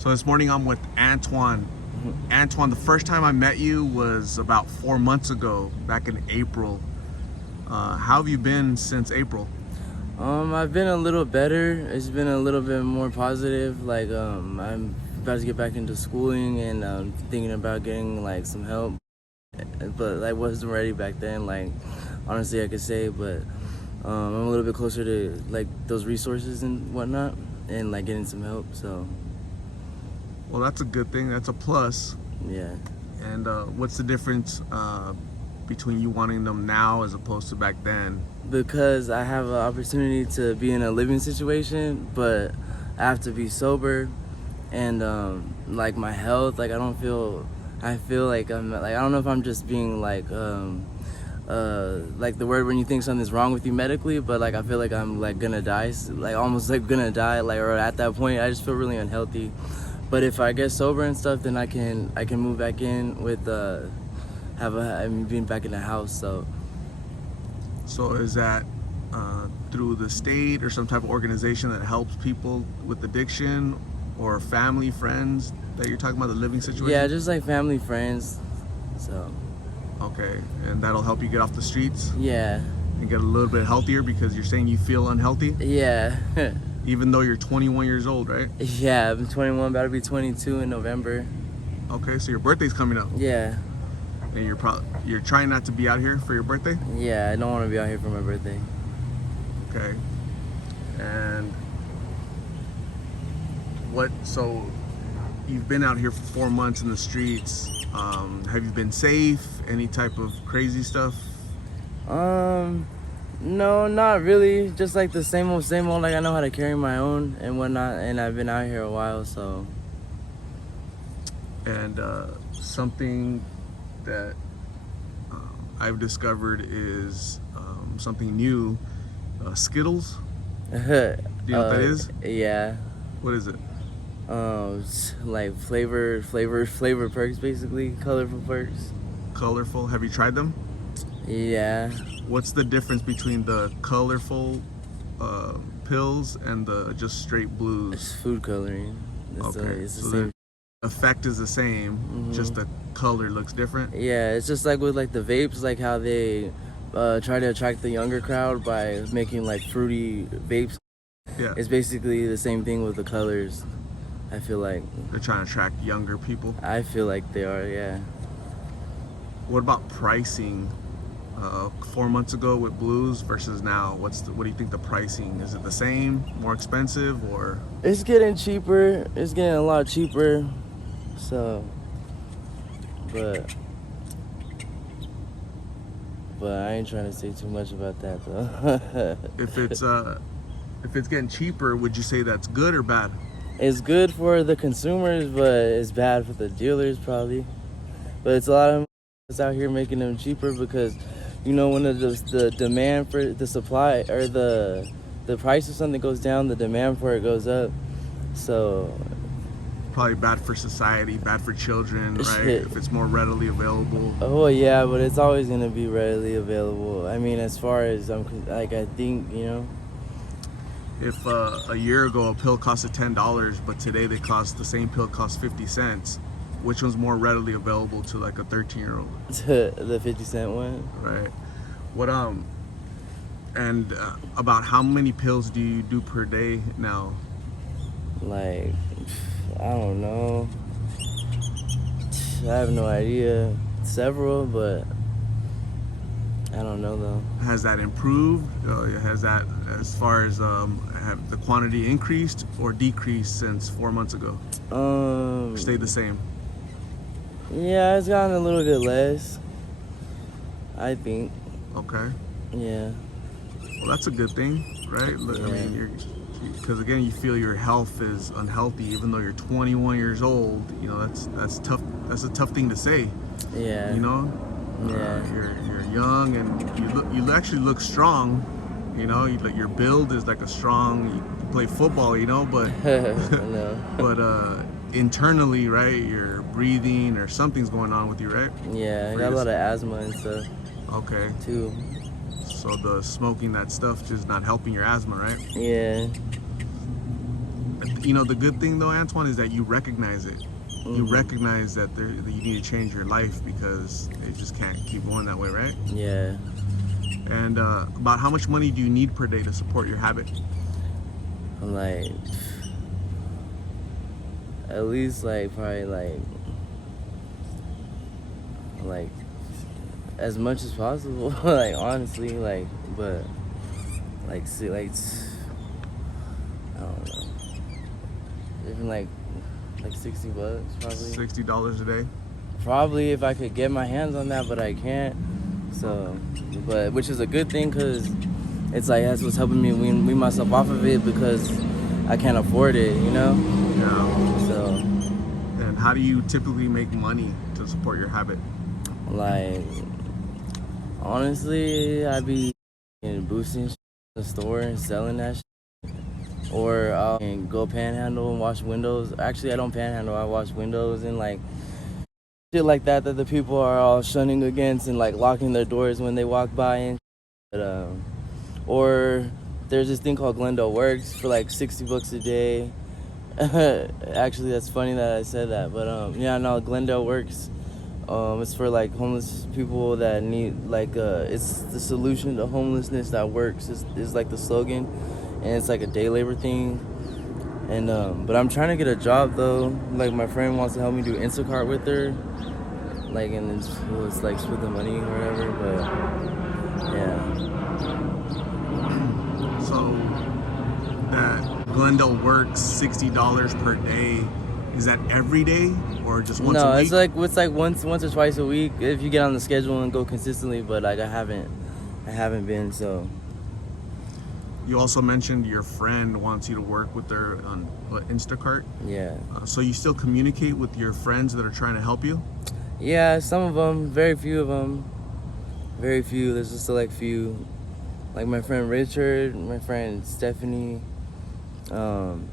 So this morning I'm with Antoine. Antoine, the first time I met you was about 4 months ago, back in April. How have you been since April? I've been a little better. It's been a little bit more positive. I'm about to get back into schooling and thinking about getting like some help, but I wasn't ready back then. Like, honestly, I could say, but I'm a little bit closer to like those resources and whatnot, and like getting some help. So, Well, that's a good thing. That's a plus. yeah. And what's the difference between you wanting them now as opposed to back then? Because I have an opportunity to be in a living situation, but I have to be sober, and like my health, like I feel like I don't know if I'm just being like the word when you think something's wrong with you medically, but like I feel like I'm like gonna die, like almost like gonna die, like, or at that point I just feel really unhealthy. But if I get sober and stuff, then I can move back in with being back in the house. So is that through the state or some type of organization that helps people with addiction, or family, friends that you're talking about, the living situation? Yeah, just like family, friends. So. Okay, and that'll help you get off the streets Yeah. and get a little bit healthier, because you're saying you feel unhealthy Yeah. even though you're 21 years old, right? Yeah, I'm 21, about to be 22 in November. Okay, so your birthday's coming up, Yeah. and you're trying not to be out here for your birthday. Yeah, I don't want to be out here for my birthday. Okay, and so you've been out here for 4 months in the streets. Have you been safe? Any type of crazy stuff? No, not really. Just like the same old, same old. Like, I know how to carry my own and whatnot, and I've been out here a while, so. And something that I've discovered is something new, Skittles. Do you know what that is? Yeah. What is it? It's like flavor perks, basically, colorful perks. Colorful. Have you tried them? Yeah. What's the difference between the colorful pills and the just straight It's blues? food coloring. It's the same. Effect is the same, just the color looks different. Yeah, it's just like with like the vapes, like how they try to attract the younger crowd by making like fruity vapes. Yeah, It's basically the same thing with the colors. I feel like they're trying to attract younger people. they are, yeah. What about pricing? 4 months ago with blues versus now, what do you think the pricing is? It the same, more expensive, or? It's getting cheaper. It's getting a lot cheaper. So, but I ain't trying to say too much about that though. If it's getting cheaper, would you say that's good or bad? It's good for the consumers, but it's bad for the dealers probably. But it's a lot of that's out here making them cheaper because, you know, when the demand for the supply or the price of something goes down, the demand for it goes up. So Probably bad for society, bad for children, right? If it's more readily available. oh yeah, but it's always gonna be readily available. I mean, as far as I think, you know. If a year ago a pill costed $10, but today the same pill costs 50 cents, which one's more readily available to like a 13-year-old? The 50-cent one. Right. What and about how many pills do you do per day now? Like, I don't know. I have no idea. Several, but I don't know though. Has that improved? Has that, as far as have the quantity increased or decreased since 4 months ago? Or stayed the same? Yeah, it's gotten a little bit less, I think. Okay. Yeah. Well, that's a good thing, right? Yeah. I mean, because again, you feel your health is unhealthy, even though you're 21 years old. You know, that's tough. That's a tough thing to say. Yeah. You know. Yeah. You're young, and you actually look strong. You know, your build is like a strong. You play football, you know, but No. but internally, right? You're breathing or something's going on with you, right? Yeah, I got a lot of asthma and stuff. Okay. Too. So the smoking that stuff just not helping your asthma, right? Yeah. I you know, the good thing though, Antoine, is that you recognize it. You Mhm. recognize that that you need to change your life because it just can't keep going that way, right? Yeah. And about how much money do you need per day to support your habit? Like at least like probably like as much as possible. Like honestly, like but like see like I don't know. Even like $60 probably. $60 a day. Probably if I could get my hands on that, but I can't. So, but which is a good thing because it's like that's what's helping me wean myself off of it because I can't afford it, you know. Yeah. So, And how do you typically make money to support your habit? like honestly, I'd be boosting the store and selling that shit. Or I'll go panhandle and wash windows. Actually, I don't panhandle. I wash windows and like shit like that the people are all shunning against and like locking their doors when they walk by and but, or there's this thing called Glendale Works for like $60 a day. Actually, that's funny that I said that, but yeah, no, Glendale Works. It's for like homeless people that need like it's the solution to homelessness that works is like the slogan, and it's like a day labor thing. And but I'm trying to get a job though. Like my friend wants to help me do Instacart with her, like and it's like split the money or whatever. But yeah. So that Glendale works $60 per day. Is that every day or just once a No, week? it's like once or twice a week if you get on the schedule and go consistently. But like I haven't been so. You also mentioned your friend wants you to work with their on Instacart. Yeah. So you still communicate with your friends that are trying to help you? Yeah, some of them, very few of them, very few. There's a select few, like my friend Richard, my friend Stephanie, and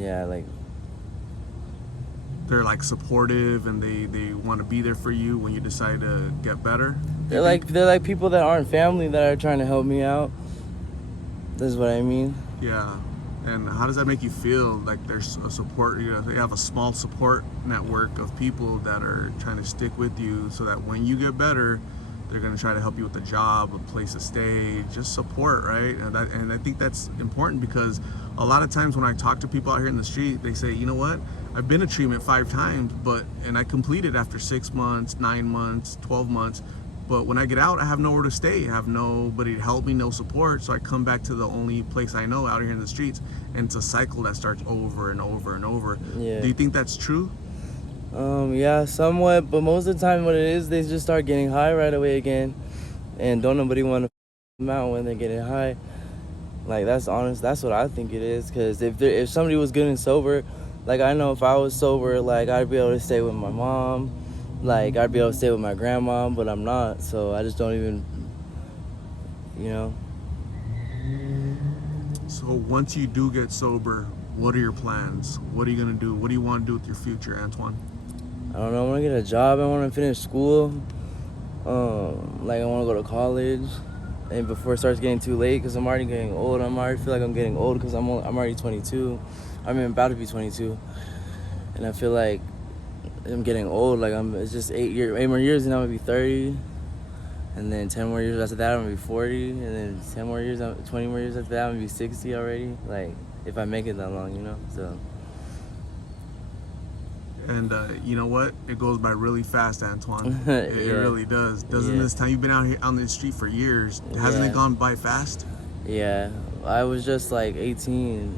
yeah, like They're like supportive and they want to be there for you when you decide to get better. they're like people that aren't family that are trying to help me out. That's what I mean. Yeah. And how does that make you feel? Like there's a support, you know, they have a small support network of people that are trying to stick with you so that when you get better, they're going to try to help you with a job, a place to stay, just support, right? And I think that's important because a lot of times when I talk to people out here in the street, they say, you know what? I've been to treatment 5 times, and I completed after 6 months, 9 months, 12 months. But when I get out, I have nowhere to stay. I have nobody to help me, no support. So I come back to the only place I know out here in the streets. And it's a cycle that starts over and over and over. Yeah. Do you think that's true? Yeah, somewhat, but most of the time what it is, they just start getting high right away again, and don't nobody want to them out when they're getting high. Like that's honest. That's what I think it is. Cause if somebody was good and sober, like I know if I was sober, like I'd be able to stay with my mom, like I'd be able to stay with my grandma, but I'm not. So I just don't even, you know. So once you do get sober, what are your plans? What are you gonna do? What do you want to do with your future, Antoine? I don't know. I want to get a job. I want to finish school. Like I want to go to college, and before it starts getting too late, cause I'm already getting old. I'm already feel like I'm getting old, cause I'm already 22. I mean, about to be 22, and I feel like I'm getting old. Like it's just 8 more years, and I'm gonna be 30, and then 10 more years after that, I'm gonna be 40, and then 10 more years, 20 more years after that, I'm gonna be 60 already. Like if I make it that long, you know. So. And you know what? It goes by really fast, Antoine. It Yeah. really does. Doesn't Yeah. this time you've been out here on the street for years? Hasn't it gone by fast? Yeah, I was just like 18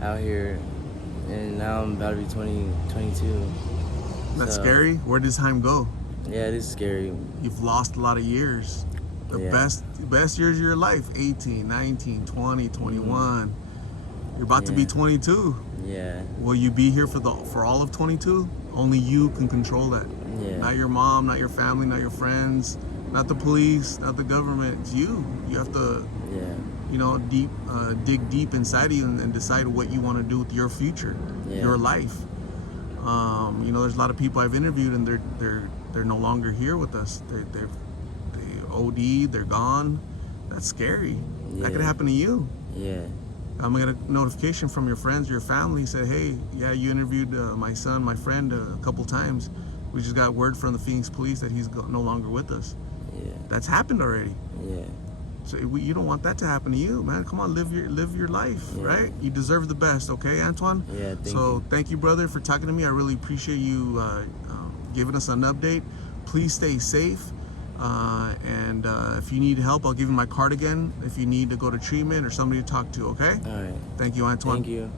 out here, and now I'm about to be 22. That's So, scary. Where does time go? Yeah, it is scary. You've lost a lot of years. The Yeah. best years of your life, 18, 19, 20, 21. You're about to be Yeah. 22. Yeah, Will you be here for all of 22? Only you can control that. yeah, Not your mom, not your family, not your friends, not the police, not the government. It's you. You have to, yeah, you know, dig deep inside of you and decide what you want to do with your future, yeah. your life. You know, there's a lot of people I've interviewed, and they're no longer here with us. They OD'd, they're gone. That's scary. That could Yeah. happen to you. yeah. I'm gonna get a notification from your friends, your family, say, hey, yeah, you interviewed my son, my friend, a couple times. We just got word from the Phoenix police that he's no longer with us. Yeah. That's happened already. Yeah. So you don't want that to happen to you, man. Come on, live your life, Yeah. right? You deserve the best, okay, Antoine? Yeah. Thank you, brother, for talking to me. I really appreciate you giving us an update. Please stay safe. And if you need help, I'll give you my card again if you need to go to treatment or somebody to talk to, okay? All right. Thank you, Antoine. Thank you.